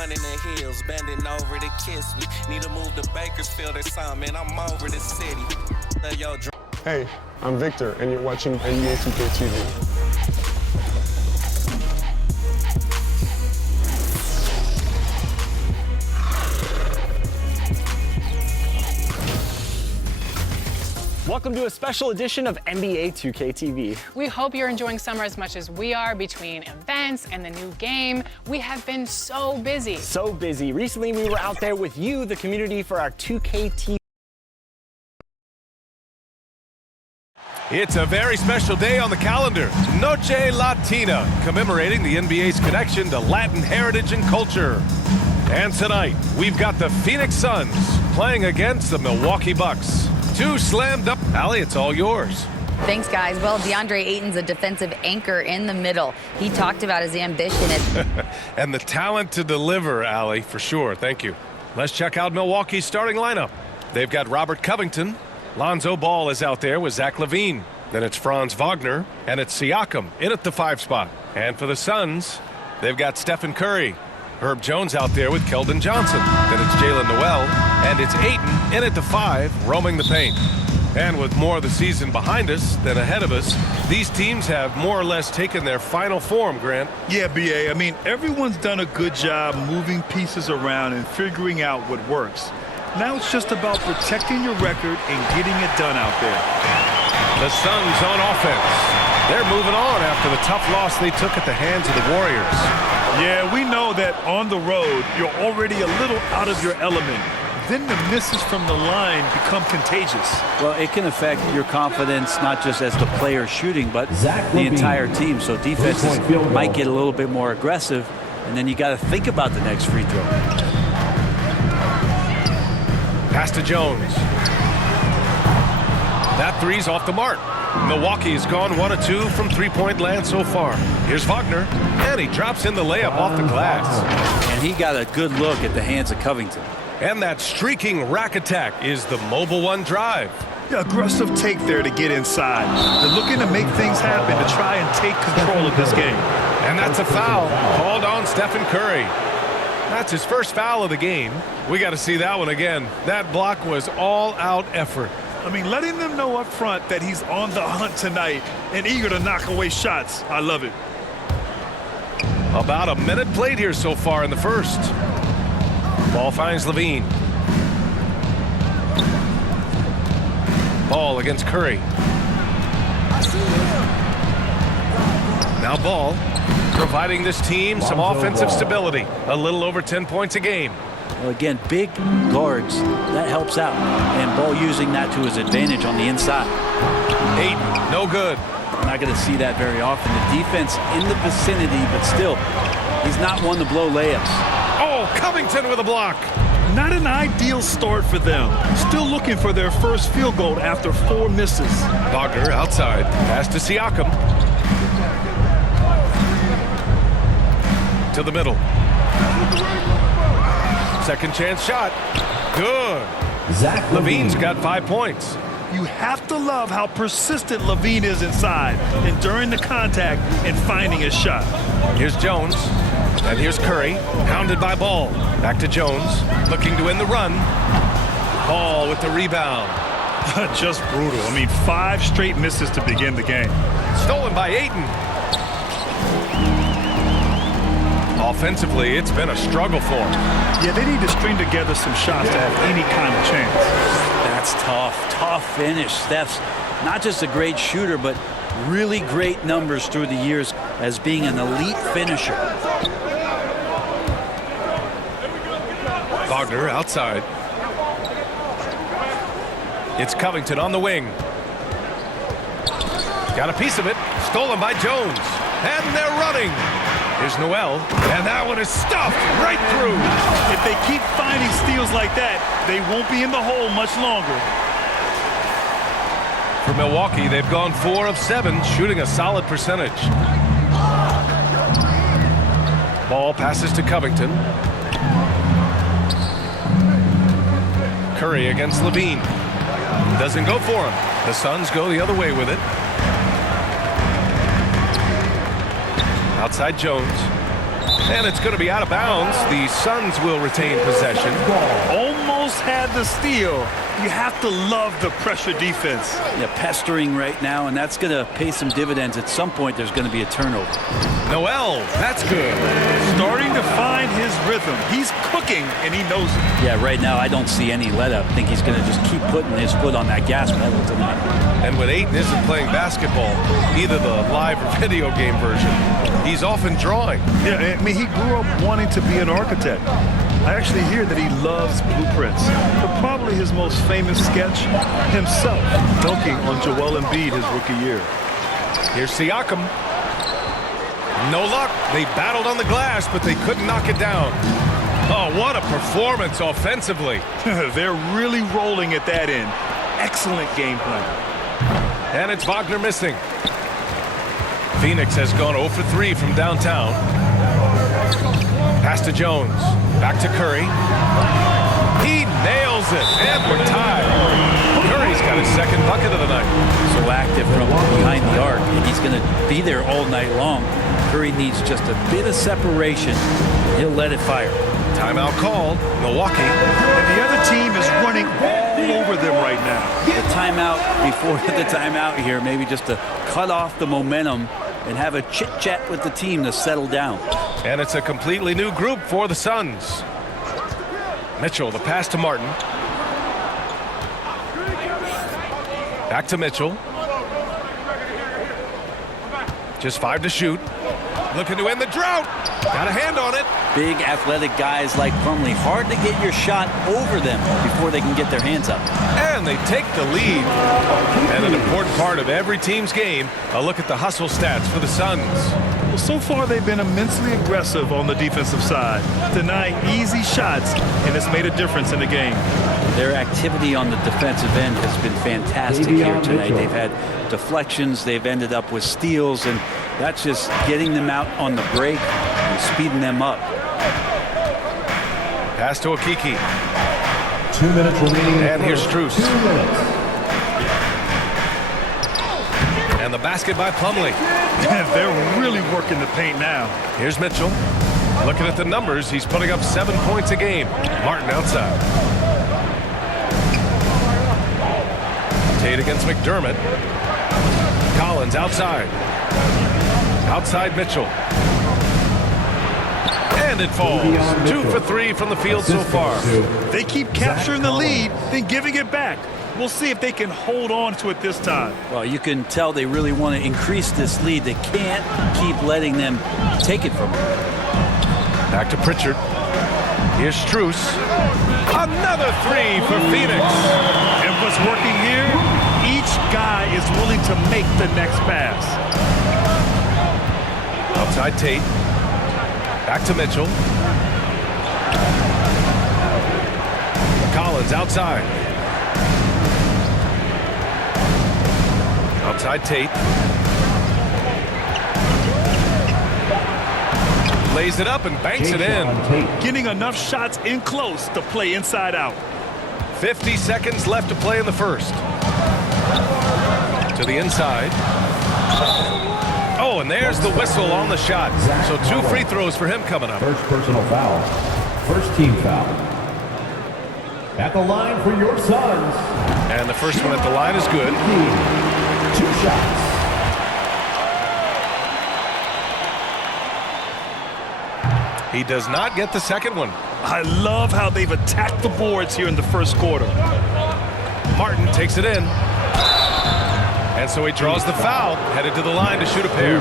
one in the hills, bending over to kiss me. Need to move to Bakersfield or something, I'm over the city. Hey, I'm Victor, and you're watching NBA 2K TV. Welcome to a special edition of NBA 2K TV. We hope you're enjoying summer as much as we are. Between events and the new game, we have been so busy. So busy. Recently, we were out there with you, the community, for our 2K TV. It's a very special day on the calendar, Noche Latina, commemorating the NBA's connection to Latin heritage and culture. And tonight, we've got the Phoenix Suns playing against the Milwaukee Bucks. Two slam dunk. Allie, it's all yours. Thanks, guys. Well, DeAndre Ayton's a defensive anchor in the middle. He talked about his ambition. And the talent to deliver, Allie, for sure. Thank you. Let's check out Milwaukee's starting lineup. They've got Robert Covington. Lonzo Ball is out there with Zach LaVine. Then it's Franz Wagner, and it's Siakam in at the 5 spot. And for the Suns, they've got Stephen Curry. Herb Jones out there with Keldon Johnson. Then it's Jalen Noel, and it's Ayton in at the 5, roaming the paint. And with more of the season behind us than ahead of us, these teams have more or less taken their final form, Grant. Yeah, B.A. I mean, everyone's done a good job moving pieces around and figuring out what works. Now it's just about protecting your record and getting it done out there. The Suns on offense. They're moving on after the tough loss they took at the hands of the Warriors. Yeah, we know that on the road, you're already a little out of your element. Then the misses from the line become contagious. Well, it can affect your confidence, not just as the player shooting, but the entire team. So defenses might get a little bit more aggressive, and then you got to think about the next free throw. Pass to Jones. That three's off the mark. Milwaukee's gone 1 of 2 from three-point land so far. Here's Wagner, and he drops in the layup off the glass. And he got a good look at the hands of Covington. And that streaking rack attack is the Mobile One drive. Yeah, aggressive take there to get inside. They're looking to make things happen to try and take control of this game. And that's a foul called on Stephen Curry. That's his first foul of the game. We got to see that one again. That block was all-out effort. I mean, letting them know up front that he's on the hunt tonight and eager to knock away shots. I love it. About a minute played here so far in the first. Ball finds LaVine. Ball against Curry. Now Ball providing this team some offensive stability. A little over 10 points a game. Well, again, big guards, that helps out. And Ball using that to his advantage on the inside. Ayton, no good. We're not going to see that very often. The defense in the vicinity, but still, he's not one to blow layups. Oh, Covington with a block. Not an ideal start for them. Still looking for their first field goal after 4 misses. Wagner outside. Pass to Siakam. To the middle. Second chance shot. Good. LaVine's got 5 points. You have to love how persistent LaVine is inside and during the contact and finding his shot. Here's Jones. And here's Curry. Hounded by Ball. Back to Jones. Looking to win the run. Ball with the rebound. Just brutal. I mean, 5 straight misses to begin the game. Stolen by Ayton. Offensively, it's been a struggle for him. Yeah, they need to string together some shots to have any kind of chance. That's tough. Tough finish. Steph's not just a great shooter, but really great numbers through the years as being an elite finisher. Wagner outside. It's Covington on the wing. Got a piece of it. Stolen by Jones. And they're running. Here's Noel, and that one is stuffed right through. If they keep finding steals like that, they won't be in the hole much longer. For Milwaukee, they've gone 4 of 7, shooting a solid percentage. Ball passes to Covington. Curry against LaVine. Doesn't go for him. The Suns go the other way with it. Outside Jones. And it's going to be out of bounds. The Suns will retain possession. Almost had the steal. You have to love the pressure defense. Yeah, pestering right now, and that's going to pay some dividends. At some point, there's going to be a turnover. Noel, that's good. Starting to find his rhythm. He's cooking, and he knows it. Yeah, right now I don't see any let-up. I think he's going to just keep putting his foot on that gas pedal tonight. And when Ayton isn't playing basketball, either the live or video game version, he's often drawing. Yeah, I mean, he grew up wanting to be an architect. I actually hear that he loves blueprints. But probably his most famous sketch, himself dunking on Joel Embiid his rookie year. Here's Siakam. No luck. They battled on the glass, but they couldn't knock it down. Oh, what a performance offensively. They're really rolling at that end. Excellent game plan. And it's Wagner missing. Phoenix has gone 0 for 3 from downtown. Pass to Jones. Back to Curry. He nails it, and we're tied. Curry's got his second bucket of the night. So active from behind the arc, and he's going to be there all night long. Curry needs just a bit of separation. He'll let it fire. Timeout called. Milwaukee. And the other team is running all over them right now. The timeout before the timeout here, maybe just to cut off the momentum and have a chit-chat with the team to settle down. And it's a completely new group for the Suns. Mitchell, the pass to Martin. Back to Mitchell. Just 5 to shoot. Looking to end the drought. Got a hand on it. Big athletic guys like Plumlee. Hard to get your shot over them before they can get their hands up. And they take the lead. And an important part of every team's game, a look at the hustle stats for the Suns. Well, so far they've been immensely aggressive on the defensive side, denying easy shots, and it's made a difference in the game. Their activity on the defensive end has been fantastic here tonight. They've had deflections, they've ended up with steals, and that's just getting them out on the break and speeding them up. Pass to Okiki. 2 minutes remaining. And here's Strus. 2 minutes. And the basket by Plumlee. They're really working the paint now. Here's Mitchell. Looking at the numbers, he's putting up 7 points a game. Martin outside. Tate against McDermott. Collins outside. Outside Mitchell. And it falls. 2 for 3 from the field so far. They keep capturing the lead, then giving it back. We'll see if they can hold on to it this time. Well, you can tell they really want to increase this lead. They can't keep letting them take it from them. Back to Pritchard. Here's Strus. Another 3 for Phoenix. And what's working here? Each guy is willing to make the next pass. Outside Tate. Back to Mitchell. Collins outside. Outside Tate. Lays it up and banks it in. Getting enough shots in close to play inside out. 50 seconds left to play in the first. To the inside. Oh, and there's the whistle on the shot. So 2 free throws for him coming up. First personal foul. First team foul. At the line for your Suns. And the first one at the line is good. 2 shots. He does not get the second one. I love how they've attacked the boards here in the first quarter. Martin takes it in. And so he draws the foul, headed to the line to shoot a pair.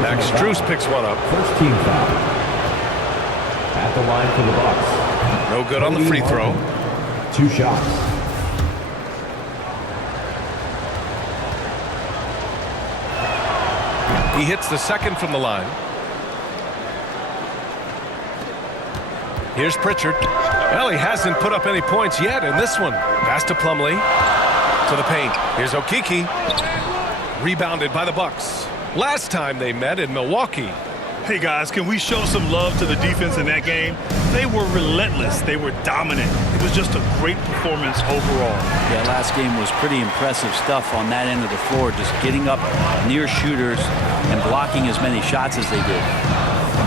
Max Strus picks one up. First team foul. At the line for the Bucks. No good on the free throw. 2 shots. He hits the second from the line. Here's Pritchard. Well, he hasn't put up any points yet in this one. Pass to Plumlee. To the paint. Here's Okiki. Rebounded by the Bucks. Last time they met in Milwaukee. Hey guys, can we show some love to the defense in that game? They were relentless. They were dominant. It was just a great performance overall. Yeah, last game was pretty impressive stuff on that end of the floor. Just getting up near shooters and blocking as many shots as they did.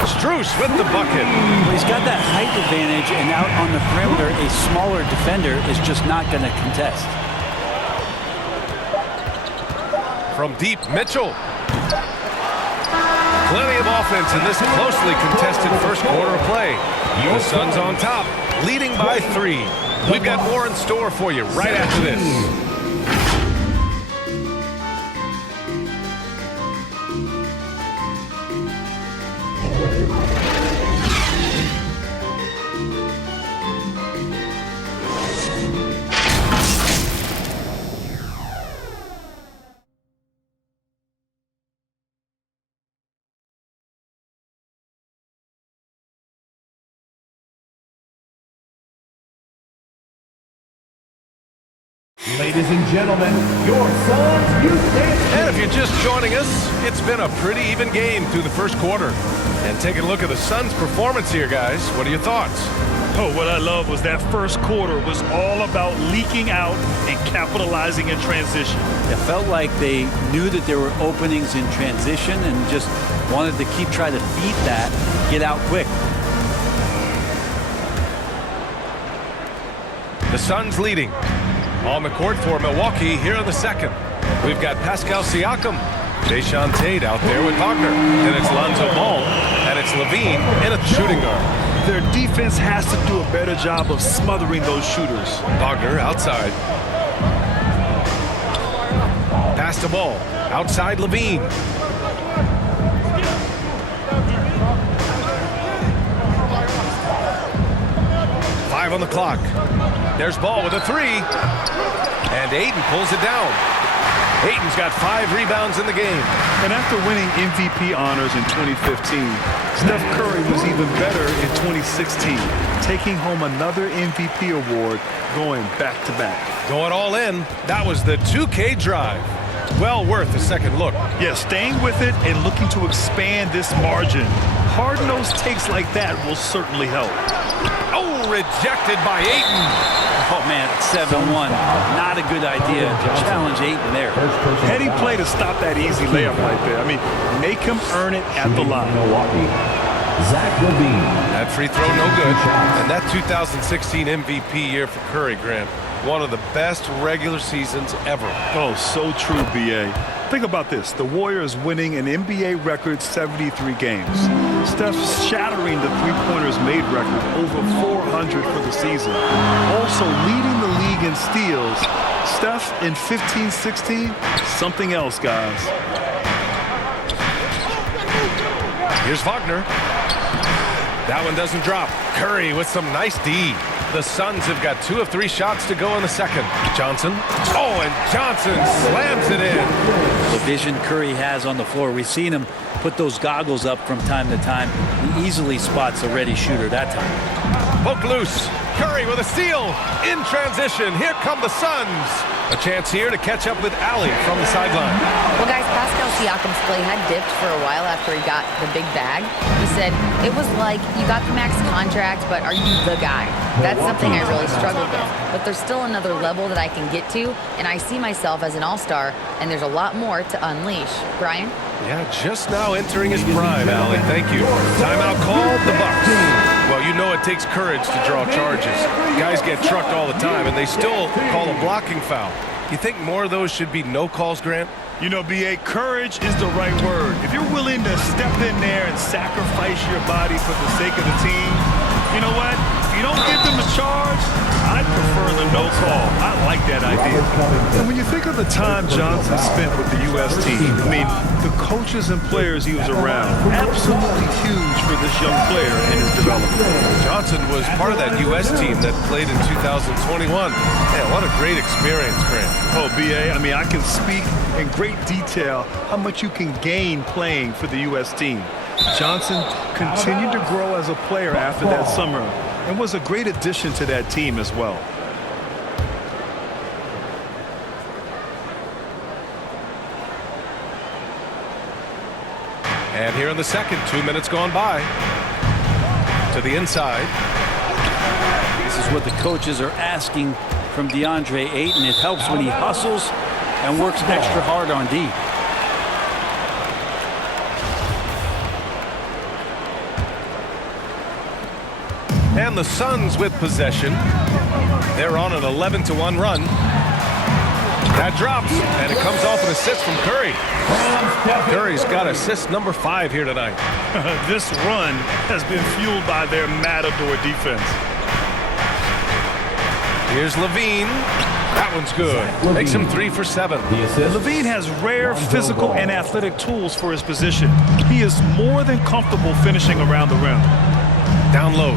Strus with the bucket. Well, he's got that height advantage, and out on the perimeter, a smaller defender is just not going to contest. From deep, Mitchell. Plenty of offense in this closely contested first quarter of play. The Suns on top, leading by 3. We've got more in store for you right after this. Ladies and gentlemen, your Suns Youth Dance. And if you're just joining us, it's been a pretty even game through the first quarter. And taking a look at the Suns' performance here, guys. What are your thoughts? Oh, what I love was that first quarter was all about leaking out and capitalizing in transition. It felt like they knew that there were openings in transition and just wanted to keep trying to feed that, get out quick. The Suns leading. On the court for Milwaukee here in the second. We've got Pascal Siakam, Jason Tate out there with Wagner. Then it's Lonzo Ball, and it's Levine in a shooting guard. Their defense has to do a better job of smothering those shooters. Wagner outside. Pass the ball. Outside Levine. Five on the clock. There's Ball with a 3. And Ayton pulls it down. Ayton's got 5 rebounds in the game. And after winning MVP honors in 2015, Steph Curry was even better in 2016, taking home another MVP award, going back-to-back. Going all in. That was the 2K drive. Well worth a second look. Yeah, staying with it and looking to expand this margin. Hard-nosed takes like that will certainly help. Oh, rejected by Ayton. Oh, man, 7-1. Not a good idea to challenge Ayton there. Heady play to stop that easy layup right there. I mean, make him earn it at the line. Milwaukee, Zach LaVine. That free throw no good. And that 2016 MVP year for Curry, Grant. One of the best regular seasons ever. Oh, so true, B.A. Think about this. The Warriors winning an NBA record 73 games. Steph shattering the three-pointers made record over 400 for the season. Also leading the league in steals. Steph in 15-16, something else, guys. Here's Wagner. That one doesn't drop. Curry with some nice D. The Suns have got 2 of 3 shots to go in the second. Johnson. Oh, and Johnson slams it in. The vision Curry has on the floor. We've seen him put those goggles up from time to time. He easily spots a ready shooter that time. Poke loose. Curry with a steal. In transition. Here come the Suns. A chance here to catch up with Allie from the sideline. Well, guys, Pascal Siakam's play had dipped for a while after he got the big bag. He said, it was like, you got the max contract, but are you the guy? That's something I really struggled with. But there's still another level that I can get to, and I see myself as an all-star, and there's a lot more to unleash. Brian? Yeah, just now entering his prime, Allie. Thank you. Timeout called, the Bucks. Well, you know it takes courage to draw charges. Guys get trucked all the time, and they still call a blocking foul. You think more of those should be no calls, Grant? You know, B.A., courage is the right word. If you're willing to step in there and sacrifice your body for the sake of the team, you know what? If you don't give them a charge, I'd prefer the no call. I like that idea. And when you think of the time Johnson spent with the U.S. team, I mean, the coaches and players he was around, absolutely huge for this young player in his development. Johnson was part of that U.S. team that played in 2021. Man, what a great experience, Grant. Oh, B.A., I mean, I can speak in great detail how much you can gain playing for the U.S. team. Johnson continued to grow as a player after that summer and was a great addition to that team as well. And here in the second, 2 minutes gone by. To the inside. This is what the coaches are asking from DeAndre Ayton. It helps when he hustles and works extra hard on D. And the Suns with possession. They're on an 11-1 run. That drops, and it comes off an assist from Curry. Curry's got assist number 5 here tonight. This run has been fueled by their matador defense. Here's Levine. That one's good. Makes him 3 for 7. Levine has rare physical and athletic tools for his position. He is more than comfortable finishing around the rim. Down low,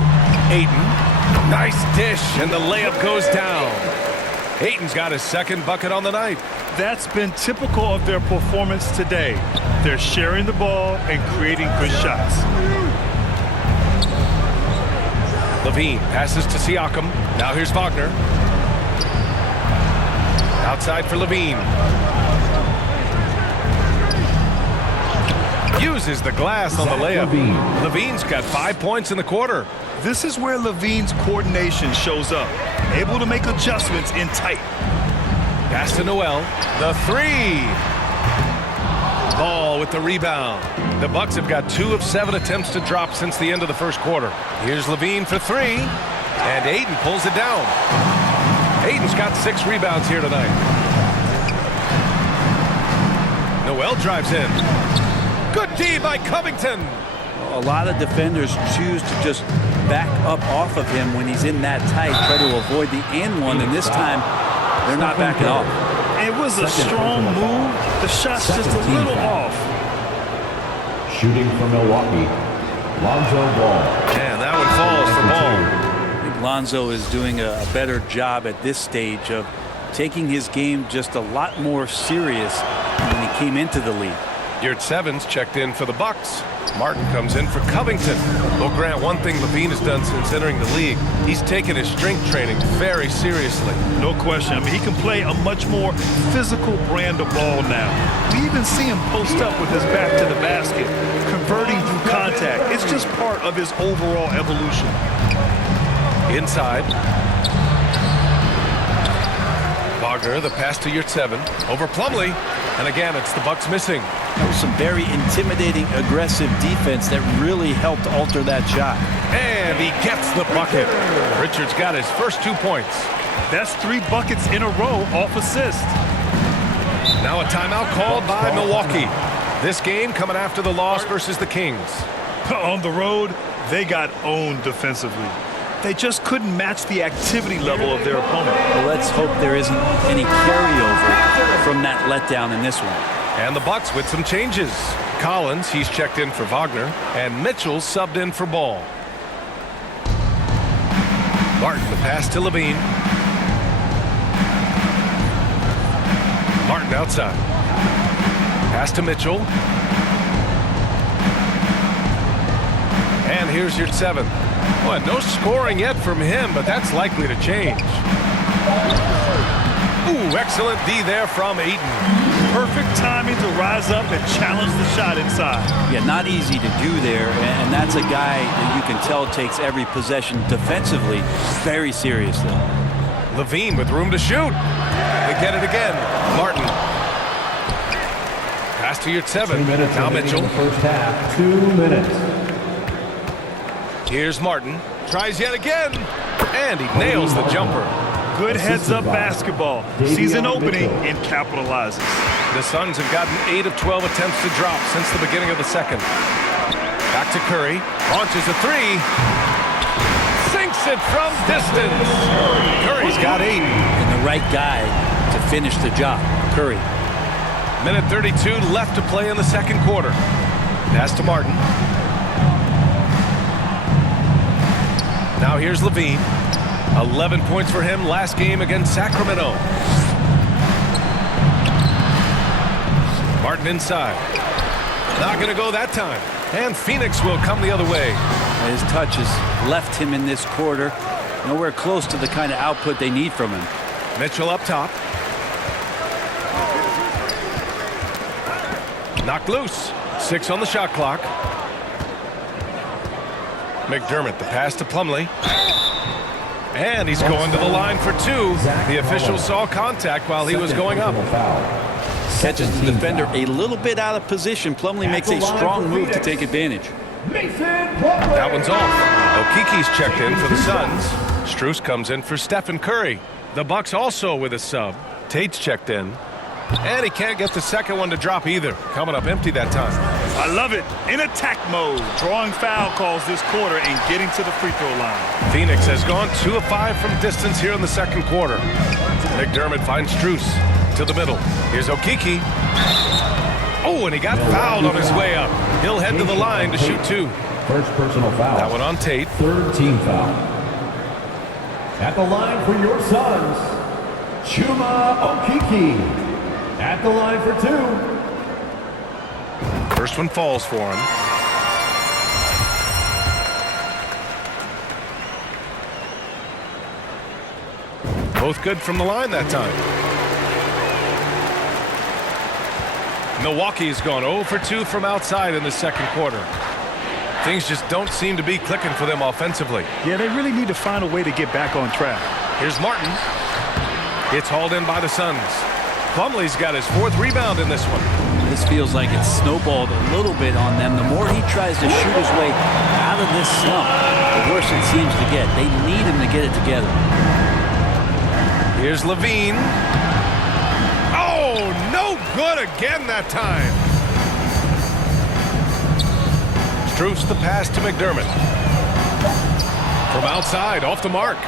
Ayton. Nice dish, and the layup goes down. Ayton's got his second bucket on the night. That's been typical of their performance today. They're sharing the ball and creating good shots. Levine passes to Siakam. Now here's Wagner. Outside for Levine. Uses the glass on the layup. Levine's got 5 points in the quarter. This is where Levine's coordination shows up. Able to make adjustments in tight. Pass to Noel. The 3. Ball with the rebound. The Bucks have got 2 of 7 attempts to drop since the end of the first quarter. Here's Levine for 3. And Ayton pulls it down. Ayton's got 6 rebounds here tonight. Noel drives in. Good D by Covington. A lot of defenders choose to just back up off of him when he's in that tight, try to avoid the and one, and this time they're not backing off. It was a strong move. The shot's just a little off. Shooting for Milwaukee, Lonzo Ball. And that one falls for Ball. I think Lonzo is doing a better job at this stage of taking his game just a lot more serious when he came into the league. Yurt Sevens checked in for the Bucks. Martin comes in for Covington. Well, Grant, one thing Levine has done since entering the league, he's taken his strength training very seriously. No question. I mean, he can play a much more physical brand of ball now. We even see him post up with his back to the basket, converting through contact. It's just part of his overall evolution. Inside. Wagner, the pass to Yurt Seven. Over Plumlee. And again, it's the Bucks missing. That was some very intimidating, aggressive defense that really helped alter that shot. And he gets the bucket. Richards got his first 2 points. That's 3 buckets in a row off assist. Now a timeout called by Milwaukee. This game coming after the loss versus the Kings. On the road, they got owned defensively. They just couldn't match the activity level of their opponent. Well, let's hope there isn't any carryover from that letdown in this one. And the Bucks with some changes. Collins, he's checked in for Wagner, and Mitchell subbed in for Ball. Martin, the pass to Levine. Martin outside. Pass to Mitchell. And here's your 7. Well, no scoring yet from him, but that's likely to change. Ooh, excellent D there from Ayton. Perfect timing to rise up and challenge the shot inside. Yeah, not easy to do there, and that's a guy that you can tell takes every possession defensively very seriously. Levine with room to shoot. They get it again. Martin. Pass to Yurt Seven. Now Mitchell. First half, 2 minutes. Here's Martin. Tries yet again. And he nails the jumper. Good heads-up basketball. Sees an opening and capitalizes. The Suns have gotten 8 of 12 attempts to drop since the beginning of the second. Back to Curry. Launches a 3. Sinks it from distance. Curry's got 8. And the right guy to finish the job. Curry. Minute 32 left to play in the second quarter. Pass to Martin. Now here's Levine. 11 points for him last game against Sacramento. Martin inside. Not going to go that time. And Phoenix will come the other way. His touch has left him in this quarter. Nowhere close to the kind of output they need from him. Mitchell up top. Knocked loose. 6 on the shot clock. McDermott, the pass to Plumlee. And he's going to the line for 2. The official saw contact while he was going up. Catches the defender a little bit out of position. Plumlee makes a strong move to take advantage. That one's off. Okiki's checked in for the Suns. Strus comes in for Stephen Curry. The Bucks also with a sub. Tate's checked in. And he can't get the second one to drop either. Coming up empty that time. I love it. In attack mode, drawing foul calls this quarter and getting to the free throw line. Phoenix has gone 2 of 5 from distance here in the second quarter. McDermott finds Strus to the middle. Here's Okiki. Oh, and he got fouled on his way up. He'll head to the line to shoot 2. First personal foul. That one on Tate. Third team foul. At the line for your Suns, Chuma Okiki. At the line for 2. First one falls for him. Both good from the line that time. Milwaukee's gone 0 for 2 from outside in the second quarter. Things just don't seem to be clicking for them offensively. Yeah, they really need to find a way to get back on track. Here's Martin. It's hauled in by the Suns. Plumlee's got his 4th rebound in this one. This feels like it's snowballed a little bit on them. The more he tries to shoot his way out of this slump, the worse it seems to get. They need him to get it together. Here's Levine. Oh, no good again that time. Strus the pass to McDermott. From outside, off the mark.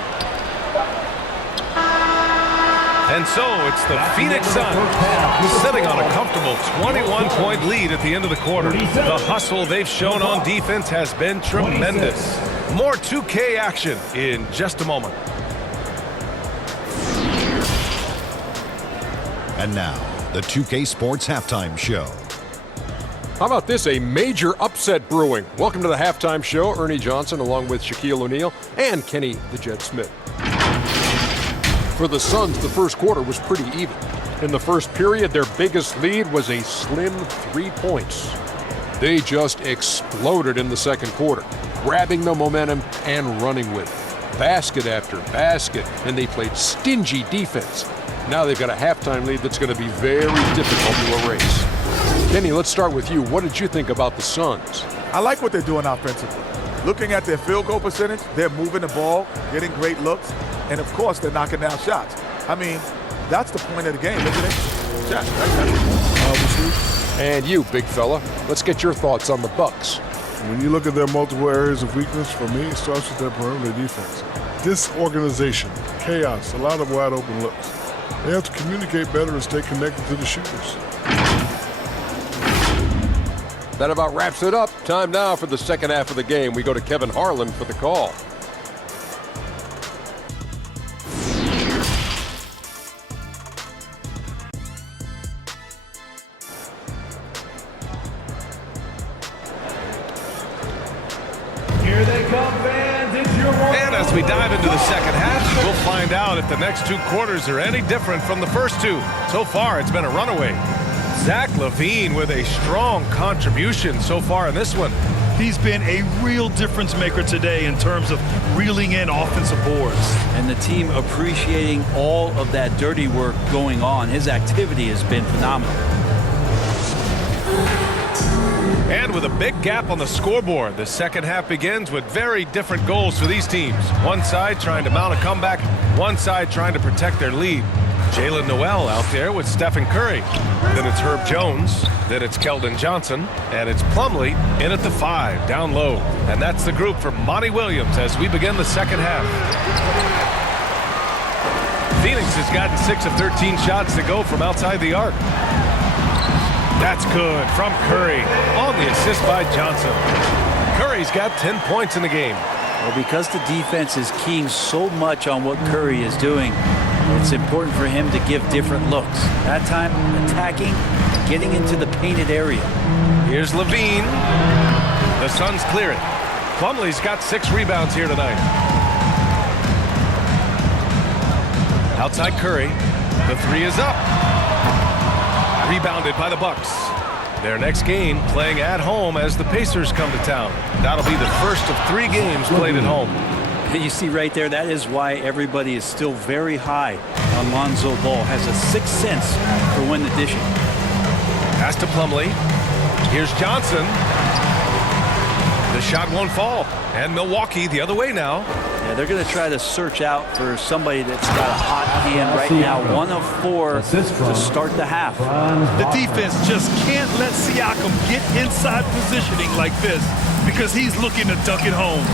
And so it's the Phoenix Suns sitting on a comfortable 21-point lead at the end of the quarter. The hustle they've shown on defense has been tremendous. More 2K action in just a moment. And now, the 2K Sports Halftime Show. How about this? A major upset brewing. Welcome to the halftime show. Ernie Johnson along with Shaquille O'Neal and Kenny the Jet Smith. For the Suns, the first quarter was pretty even. In the first period, their biggest lead was a slim 3 points. They just exploded in the second quarter, grabbing the momentum and running with it. Basket after basket, and they played stingy defense. Now they've got a halftime lead that's going to be very difficult to erase. Kenny, let's start with you. What did you think about the Suns? I like what they're doing offensively. Looking at their field goal percentage, they're moving the ball, getting great looks, and of course they're knocking down shots. I mean, that's the point of the game, isn't it? Shots, right? And you, big fella, let's get your thoughts on the Bucks. When you look at their multiple areas of weakness, for me, it starts with their perimeter defense. Disorganization, chaos, a lot of wide open looks. They have to communicate better and stay connected to the shooters. That about wraps it up. Time now for the second half of the game. We go to Kevin Harlan for the call. Here they come, fans. It's your one. And as we dive into the second half, we'll find out if the next 2 quarters are any different from the first 2. So far, it's been a runaway. Zach LaVine with a strong contribution so far in this one. He's been a real difference maker today in terms of reeling in offensive boards. And the team appreciating all of that dirty work going on. His activity has been phenomenal. And with a big gap on the scoreboard, the second half begins with very different goals for these teams. One side trying to mount a comeback, one side trying to protect their lead. Jalen Noel out there with Stephen Curry. Then it's Herb Jones. Then it's Keldon Johnson. And it's Plumlee in at the 5, down low. And that's the group for Monty Williams as we begin the second half. Phoenix has gotten 6 of 13 shots to go from outside the arc. That's good from Curry on the assist by Johnson. Curry's got 10 points in the game. Well, because the defense is keying so much on what Curry is doing, it's important for him to give different looks. That time, attacking, getting into the painted area. Here's Levine. The Suns clear it. Plumlee's got 6 rebounds here tonight. Outside Curry. The 3 is up. Rebounded by the Bucks. Their next game playing at home as the Pacers come to town. That'll be the first of 3 games played at home. You see right there, that is why everybody is still very high on Lonzo Ball. Has a 6th sense for when the dishing. Pass to Plumlee. Here's Johnson. shot won't fall. And Milwaukee the other way now. Yeah, they're going to try to search out for somebody that's got a hot hand right now. 1 of 4 to start the half. The defense just can't let Siakam get inside positioning like this because he's looking to duck it home.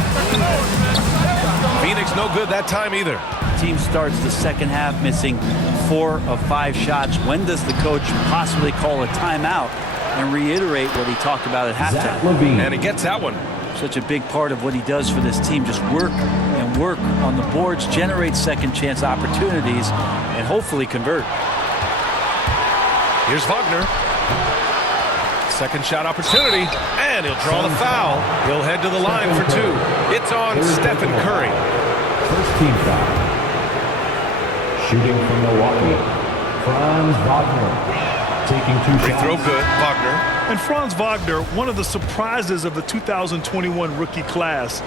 Phoenix no good that time either. Team starts the second half missing 4 of 5 shots. When does the coach possibly call a timeout and reiterate what he talked about at halftime? And he gets that one. Such a big part of what he does for this team. Just work and work on the boards, generate second chance opportunities, and hopefully convert. Here's Wagner. Second shot opportunity, and he'll draw the foul. He'll head to the line for 2. It's on Stephen Curry. First team foul. Shooting from Milwaukee, Franz Wagner. Taking 2 shots. Free throw good, Wagner. And Franz Wagner, one of the surprises of the 2021 rookie class.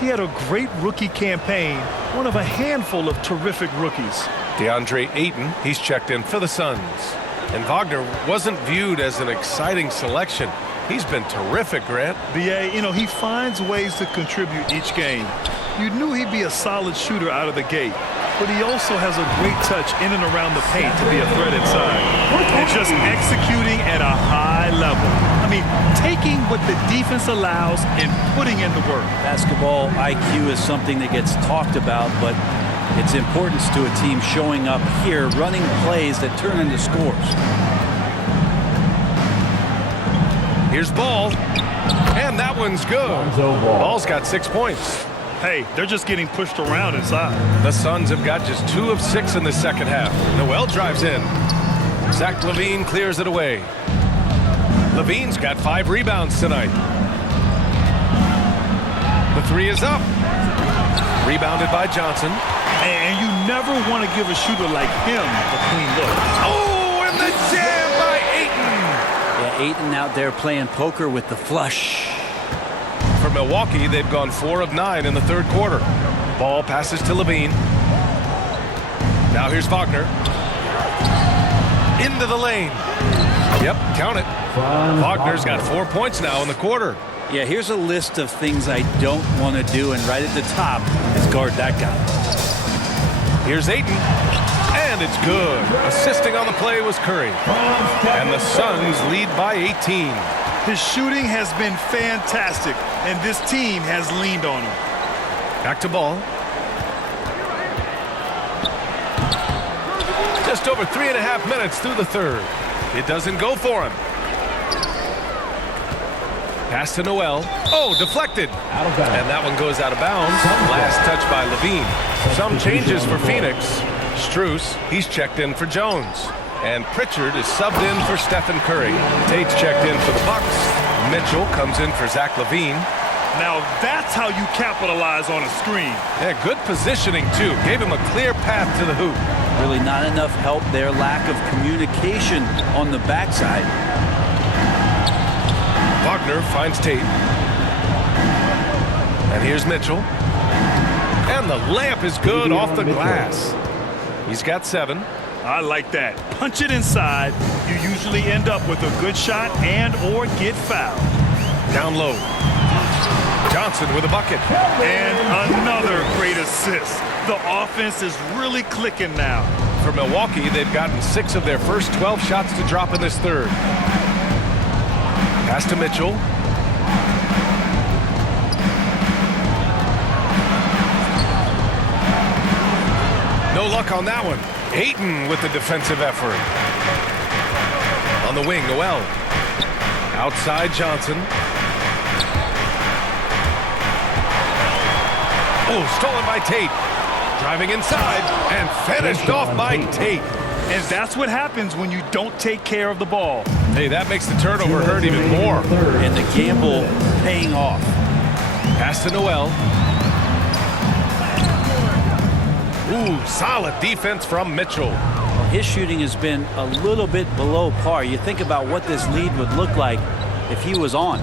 He had a great rookie campaign, one of a handful of terrific rookies. DeAndre Ayton, he's checked in for the Suns. And Wagner wasn't viewed as an exciting selection. He's been terrific, Grant. B.A., you know, he finds ways to contribute each game. You knew he'd be a solid shooter out of the gate, but he also has a great touch in and around the paint to be a threat inside. And just executing at a high level. I mean, taking what the defense allows and putting in the work. Basketball IQ is something that gets talked about, but its importance to a team showing up here, running plays that turn into scores. Here's Ball, and that one's good. Ball's got 6 points. Hey, they're just getting pushed around inside. The Suns have got just 2 of 6 in the second half. Noel drives in. Zach LaVine clears it away. LaVine's got 5 rebounds tonight. The 3 is up. Rebounded by Johnson. And you never want to give a shooter like him a clean look. Oh, and the jam by Ayton. Yeah, Ayton out there playing poker with the flush. For Milwaukee, they've gone 4 of 9 in the third quarter. Ball passes to LaVine. Now here's Wagner. Into the lane. Yep, count it. Wagner's got 4 points now in the quarter. Yeah, here's a list of things I don't want to do, and right at the top is guard that guy. Here's Ayton, and it's good. Assisting on the play was Curry. And the Suns lead by 18. His shooting has been fantastic, and this team has leaned on him. Back to Ball. Just over 3.5 minutes through the third. It doesn't go for him. Pass to Noel. Oh, deflected. And that one goes out of bounds. Last touch by LaVine. Some changes for Phoenix. Strus, he's checked in for Jones. And Pritchard is subbed in for Stephen Curry. Tate's checked in for the Bucks. Mitchell comes in for Zach LaVine. Now that's how you capitalize on a screen. Yeah, good positioning, too. Gave him a clear path to the hoop. Really not enough help there. Lack of communication on the backside. Wagner finds Tate. And here's Mitchell. And the layup is good off the glass. He's got 7. I like that. Punch it inside. You usually end up with a good shot and or get fouled. Down low. Johnson with a bucket. And another great assist. The offense is really clicking now. For Milwaukee, they've gotten 6 of their first 12 shots to drop in this third. Pass to Mitchell. No luck on that one. Ayton with the defensive effort. On the wing, Noel. Outside Johnson. Oh, stolen by Tate. Driving inside and finished off by Tate. And that's what happens when you don't take care of the ball. Hey, that makes the turnover hurt even more. And the gamble paying off. Pass to Noel. Ooh, solid defense from Mitchell. His shooting has been a little bit below par. You think about what this lead would look like if he was on.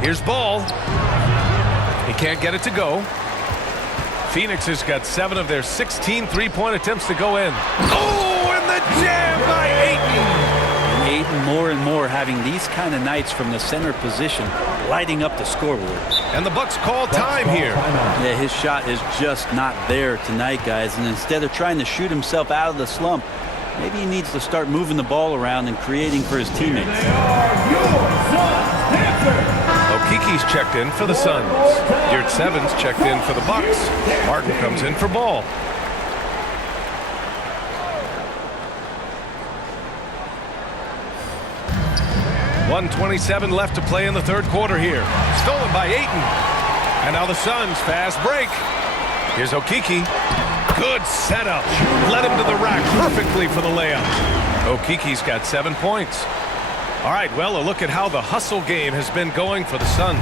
Here's Ball. He can't get it to go. Phoenix has got 7 of their 16 three-point attempts to go in. Oh, and the jam by Ayton. And Ayton more and more having these kind of nights from the center position, lighting up the scoreboard. And the Bucks call time here. Yeah, his shot is just not there tonight, guys. And instead of trying to shoot himself out of the slump, maybe he needs to start moving the ball around and creating for his teammates. Okiki's checked in for the Suns. Yurt 7's checked in for the Bucks. Martin comes in for Ball. .127 left to play in the third quarter here. Stolen by Ayton. And now the Suns fast break. Here's Okiki. Good setup. Led him to the rack perfectly for the layup. Okiki's got 7 points. All right, well, a look at how the hustle game has been going for the Suns.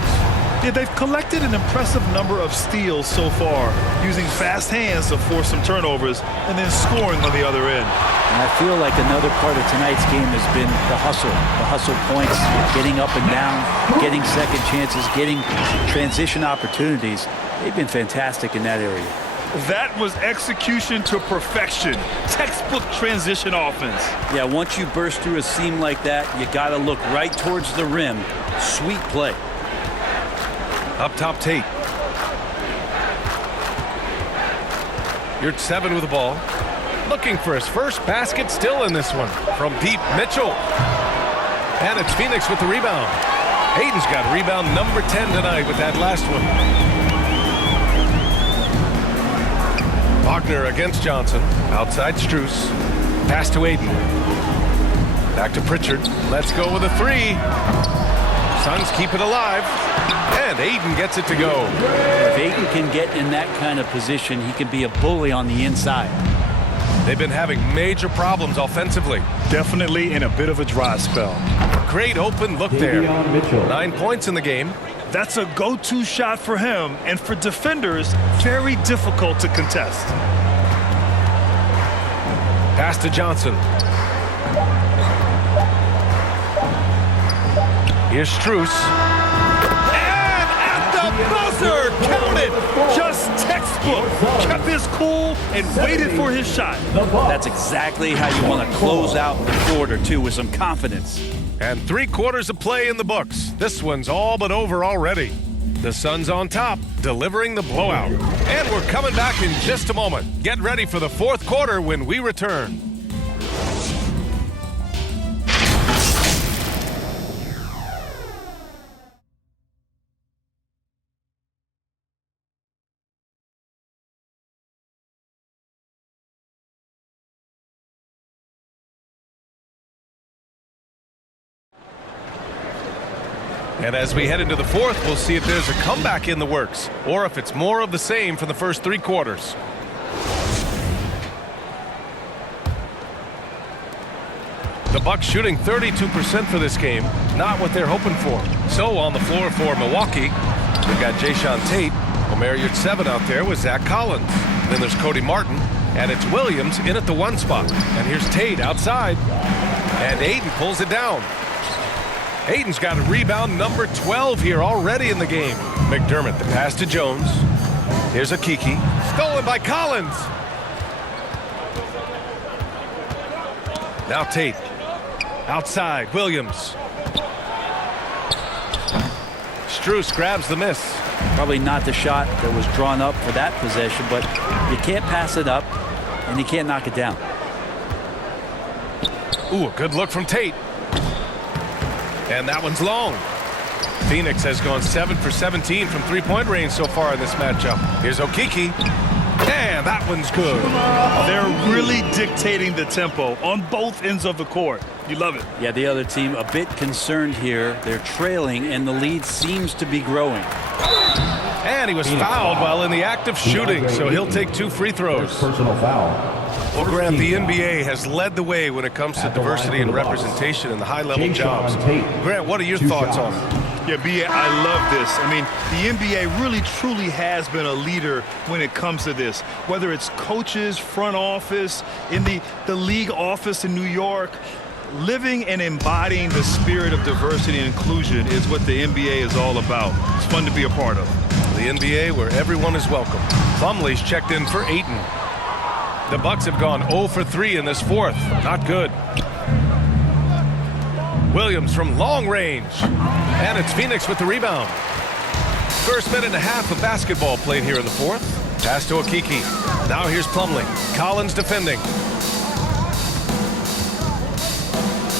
Yeah, they've collected an impressive number of steals so far, using fast hands to force some turnovers and then scoring on the other end. And I feel like another part of tonight's game has been the hustle points, getting up and down, getting second chances, getting transition opportunities. They've been fantastic in that area. That was execution to perfection. Textbook transition offense. Yeah, once you burst through a seam like that, you got to look right towards the rim. Sweet play. Up top, Tate. Yurt 7 with the ball. Looking for his first basket still in this one. From deep, Mitchell. And it's Phoenix with the rebound. Hayden's got rebound number 10 tonight with that last one. Wagner against Johnson. Outside Strus. Pass to Ayton. Back to Pritchard. Let's go with a three. Suns keep it alive. And Ayton gets it to go. If Ayton can get in that kind of position, he can be a bully on the inside. They've been having major problems offensively. Definitely in a bit of a dry spell. Great open look there. 9 points in the game. That's a go-to shot for him, and for defenders, very difficult to contest. Pass to Johnson. Here's Strus. And at the buzzer! Count it! Just textbook. Kept his cool and waited for his shot. That's exactly how you want to close out the quarter, too, with some confidence. And 3 quarters of play in the books. This one's all but over already. The Suns on top, delivering the blowout. And we're coming back in just a moment. Get ready for the fourth quarter when we return. And as we head into the fourth, we'll see if there's a comeback in the works or if it's more of the same for the first 3 quarters. The Bucks shooting 32% for this game, not what they're hoping for. So on the floor for Milwaukee, we've got Jayshawn Tate, Omer Yurt 7 out there with Zach Collins. Then there's Cody Martin, and it's Williams in at the 1 spot. And here's Tate outside, and Ayton pulls it down. Ayton's got a rebound number 12 here already in the game. McDermott, the pass to Jones. Here's Okiki. Stolen by Collins. Now Tate. Outside, Williams. Strus grabs the miss. Probably not the shot that was drawn up for that possession, but you can't pass it up, and you can't knock it down. Ooh, a good look from Tate. And that one's long. Phoenix has gone 7 for 17 from 3-point range so far in this matchup. Here's Okiki. And that one's good. They're really dictating the tempo on both ends of the court. You love it. Yeah, the other team a bit concerned here. They're trailing, and the lead seems to be growing. And he was fouled while in the act of shooting, so he'll take 2 free throws. Personal foul. Well, Grant, the NBA has led the way when it comes to diversity and representation in the high-level jobs. Grant, what are your thoughts on it? Yeah, B.A., I love this. I mean, the NBA really, truly has been a leader when it comes to this. Whether it's coaches, front office, in the league office in New York, living and embodying the spirit of diversity and inclusion is what the NBA is all about. It's fun to be a part of. The NBA where everyone is welcome. Plumlee's checked in for Ayton. The Bucks have gone 0 for 3 in this fourth. Not good. Williams from long range. And it's Phoenix with the rebound. First minute and a half of basketball played here in the fourth. Pass to Okiki. Now here's Plumlee. Collins defending.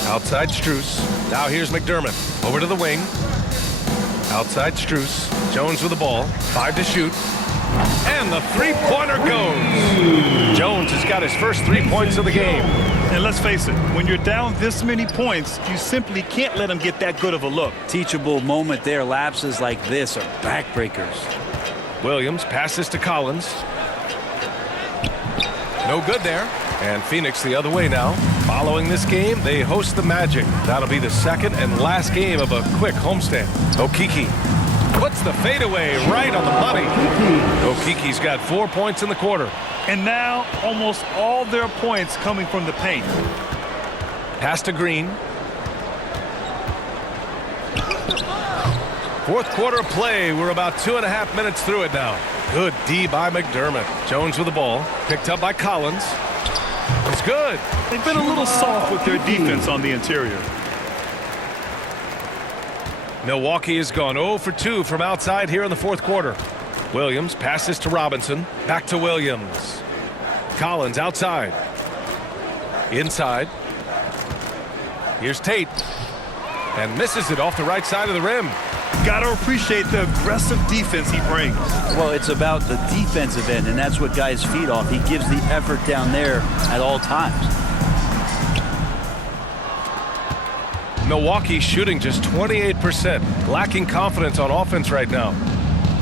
Outside Strus. Now here's McDermott. Over to the wing. Outside Strus. Jones with the ball. 5 to shoot. And the three-pointer goes. Jones has got his first 3 points of the game. And let's face it, when you're down this many points, you simply can't let them get that good of a look. Teachable moment there. Lapses like this are backbreakers. Williams passes to Collins. No good there. And Phoenix the other way now. Following this game, they host the Magic. That'll be the second and last game of a quick homestand. Okiki puts the fadeaway right on the money. Okiki's got 4 points in the quarter. And now almost all their points coming from the paint. Pass to Green. Fourth quarter of play. We're about 2.5 minutes through it now. Good D by McDermott. Jones with the ball. Picked up by Collins. It's good. They've been a little soft with their defense on the interior. Milwaukee has gone 0 for 2 from outside here in the fourth quarter. Williams passes to Robinson. Back to Williams. Collins outside. Inside. Here's Tate. And misses it off the right side of the rim. Got to appreciate the aggressive defense he brings. Well, it's about the defensive end, and that's what guys feed off. He gives the effort down there at all times. Milwaukee shooting just 28%. Lacking confidence on offense right now.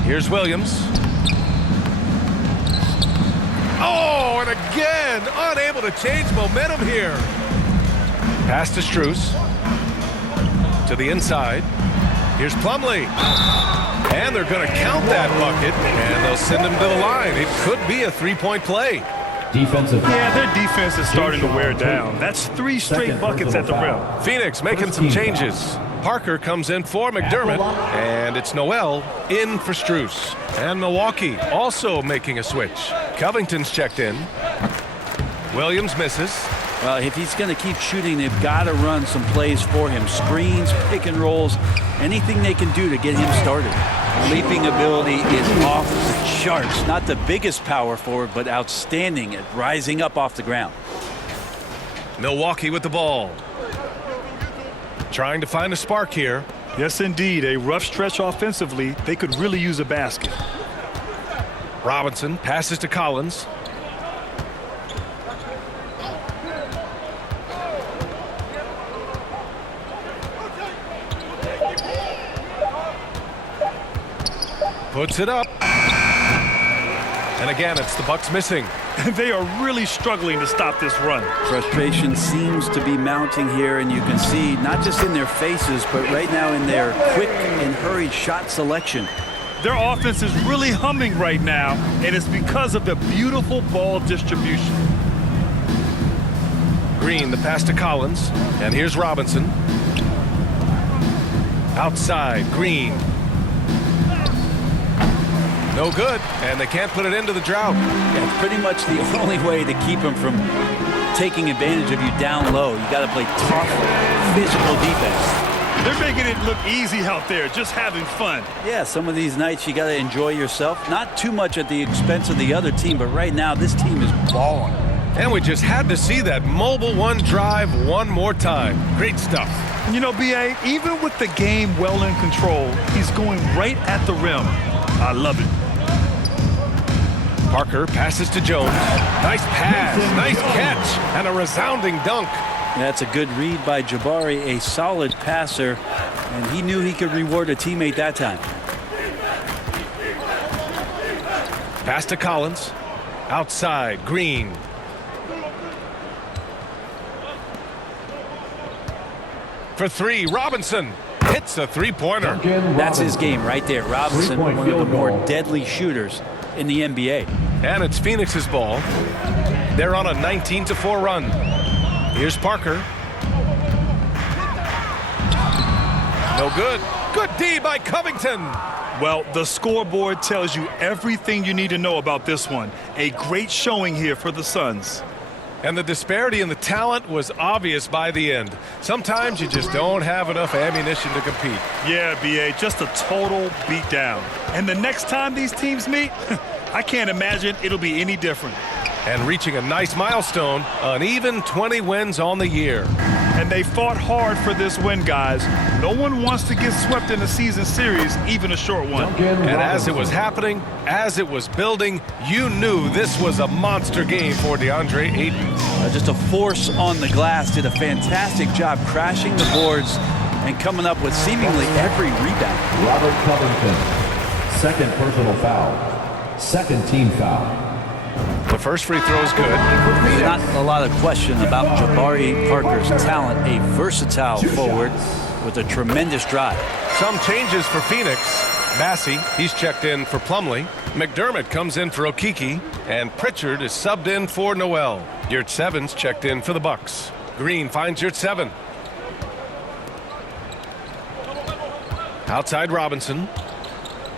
Here's Williams. Oh, and again, unable to change momentum here. Pass to Strus. To the inside. Here's Plumlee. And they're going to count that bucket, and they'll send him to the line. It could be a three-point play. Defensive. Yeah, their defense is starting to wear down. That's 3 straight buckets at the rim. Phoenix making some changes. Parker comes in for McDermott, and it's Noel in for Strus. And Milwaukee also making a switch. Covington's checked in. Williams misses. Well, if he's going to keep shooting, they've got to run some plays for him. Screens, pick and rolls, anything they can do to get him started. Leaping ability is off the charts. Not the biggest power forward, but outstanding at rising up off the ground. Milwaukee with the ball. Trying to find a spark here. Yes, indeed. A rough stretch offensively. They could really use a basket. Robinson passes to Collins. Puts it up. And again, it's the Bucks missing. They are really struggling to stop this run. Frustration seems to be mounting here, and you can see not just in their faces, but right now in their quick and hurried shot selection. Their offense is really humming right now, and it's because of the beautiful ball distribution. Green, the pass to Collins. And here's Robinson. Outside, Green. No good, and they can't put it into the drought. Yeah, it's pretty much the only way to keep them from taking advantage of you down low. You got to play tough, physical defense. They're making it look easy out there, just having fun. Yeah, some of these nights you got to enjoy yourself. Not too much at the expense of the other team, but right now this team is balling. And we just had to see that mobile one drive one more time. Great stuff. You know, B.A., even with the game well in control, he's going right at the rim. I love it. Parker passes to Jones. Nice pass, nice catch, and a resounding dunk. That's a good read by Jabari, a solid passer, and he knew he could reward a teammate that time. Pass to Collins. Outside, Green. For three, Robinson hits a three-pointer. That's his game right there. Robinson, one of the more deadly shooters in the NBA. And it's Phoenix's ball. They're on a 19-4 run. Here's Parker. No good. Good D by Covington. Well, the scoreboard tells you everything you need to know about this one. A great showing here for the Suns. And the disparity in the talent was obvious by the end. Sometimes you just don't have enough ammunition to compete. Yeah, B.A., just a total beatdown. And the next time these teams meet, I can't imagine it'll be any different. And reaching a nice milestone, an even 20 wins on the year. And they fought hard for this win, guys. No one wants to get swept in a season series, even a short one. And as it was happening, as it was building, you knew this was a monster game for DeAndre Ayton. Just a force on the glass, did a fantastic job crashing the boards and coming up with seemingly every rebound. Robert Covington, second personal foul, second team foul. The first free throw is good. There's not a lot of question about Jabari Parker's talent, a versatile forward with a tremendous drive. Some changes for Phoenix. Massey, he's checked in for Plumlee. McDermott comes in for Okiki. And Pritchard is subbed in for Noel. Yurtseven's checked in for the Bucks. Green finds Yurtseven. Outside Robinson.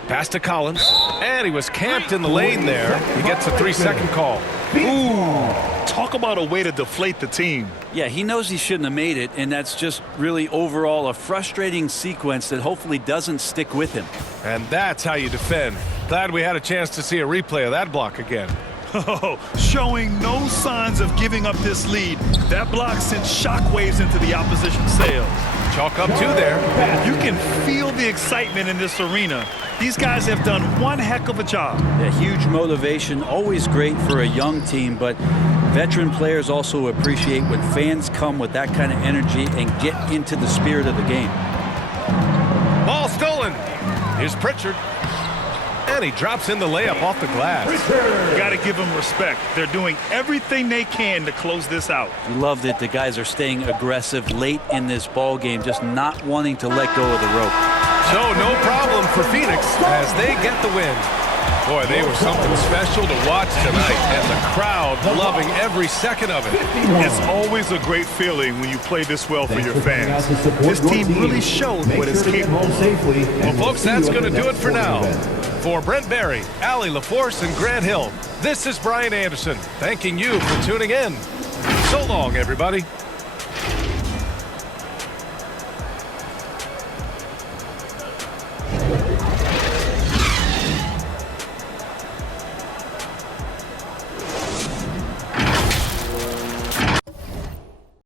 Pass to Collins. And he was camped in the lane there. He gets a 3-second call. Ooh, talk about a way to deflate the team. Yeah, he knows he shouldn't have made it, and that's just really overall a frustrating sequence that hopefully doesn't stick with him. And that's how you defend. Glad we had a chance to see a replay of that block again. Oh, showing no signs of giving up this lead. That block sent shockwaves into the opposition sails. Chalk up 2 there. You can feel the excitement in this arena. These guys have done one heck of a job. Yeah, huge motivation, always great for a young team, but veteran players also appreciate when fans come with that kind of energy and get into the spirit of the game. Ball stolen. Here's Pritchard. And he drops in the layup off the glass. You got to give them respect. They're doing everything they can to close this out. We love that the guys are staying aggressive late in this ball game, just not wanting to let go of the rope. So no problem for Phoenix as they get the win. Boy, they were something special to watch tonight, and the crowd loving every second of it. It's always a great feeling when you play this well for your fans. This team really showed what it's capable of. Well, folks, that's going to do it for now. For Brent Barry, Allie LaForce, and Grant Hill, this is Brian Anderson, thanking you for tuning in. So long, everybody.